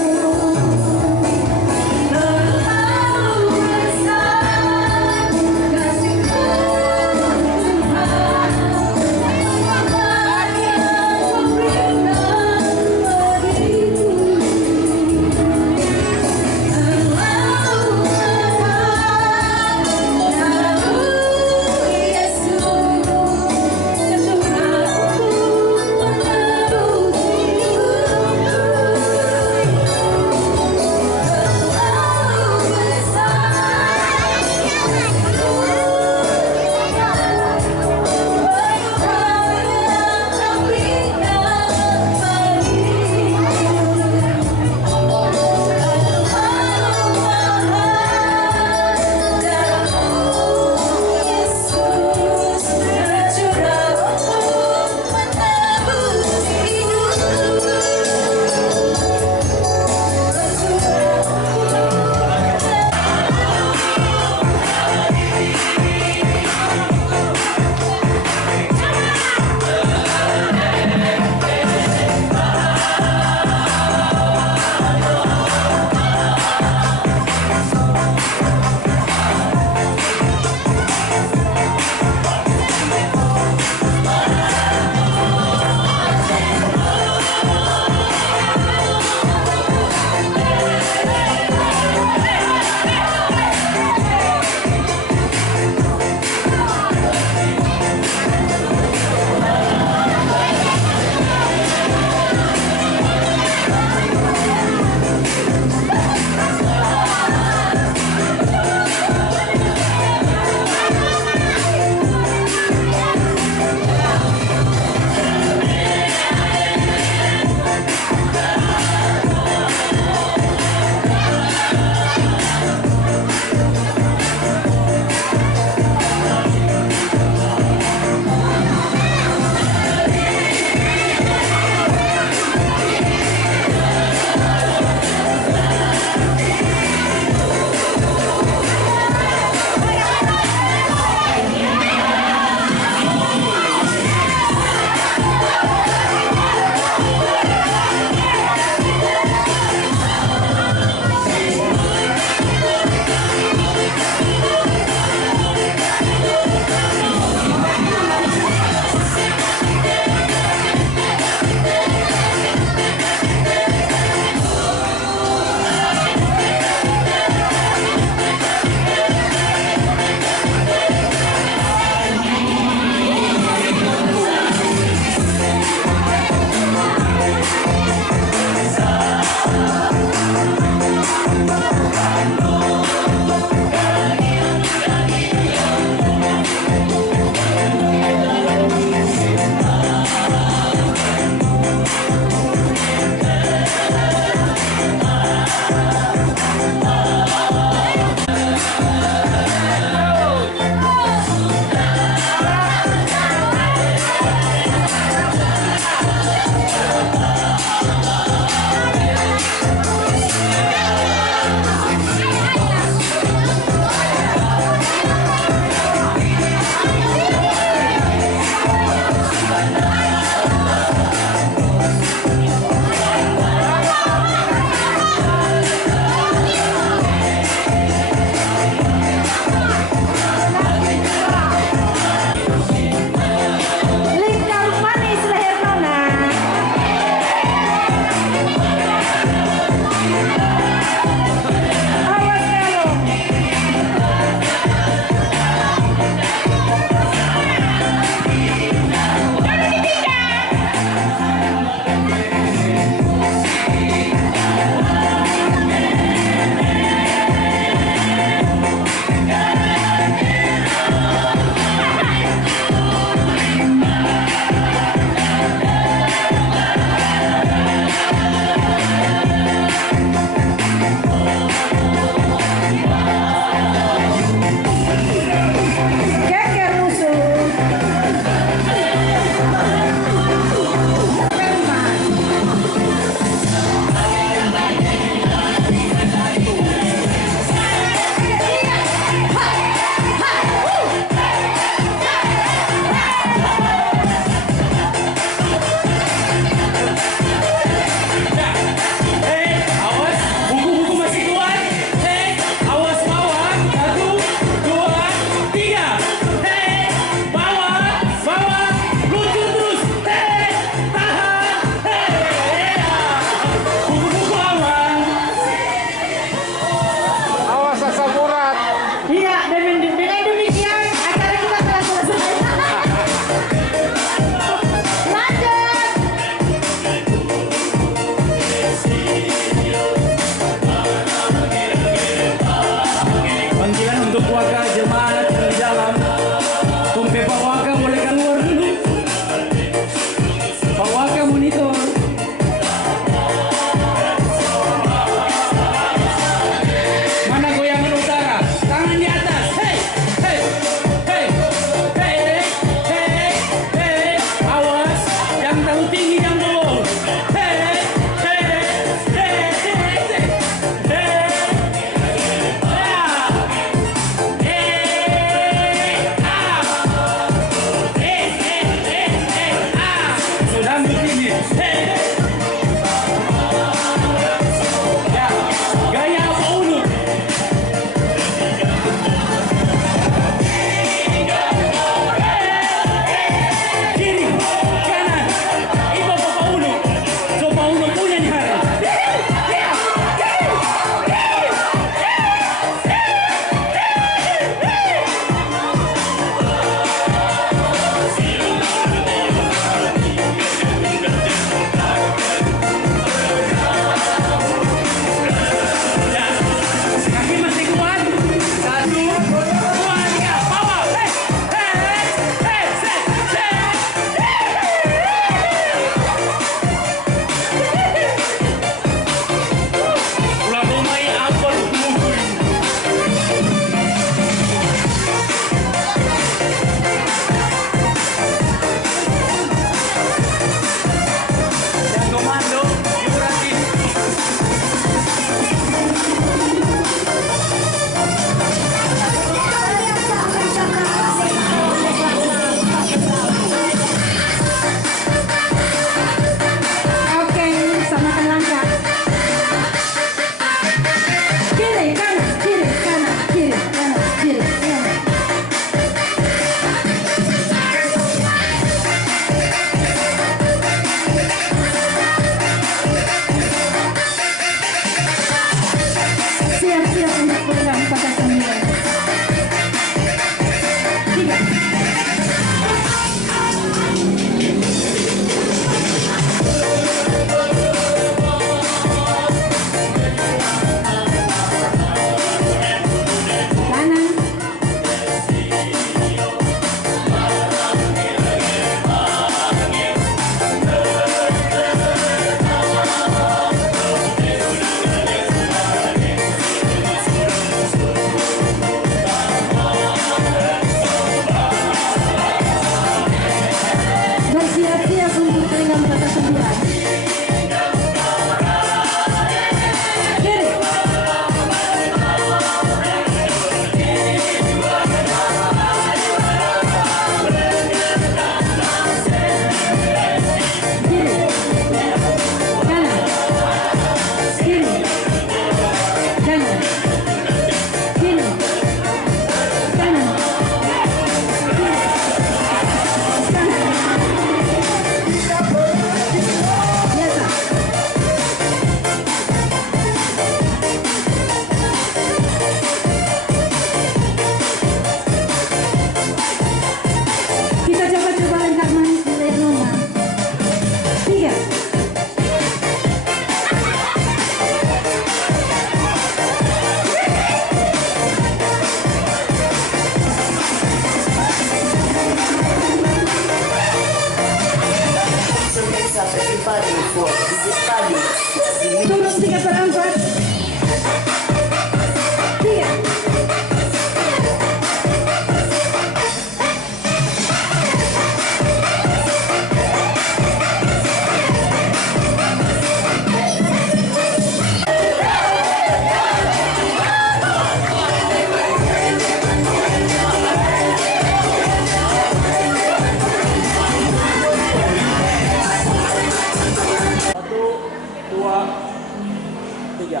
3.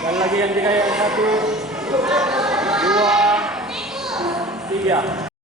Dan lagi yang tiga yang 1, 2, 3.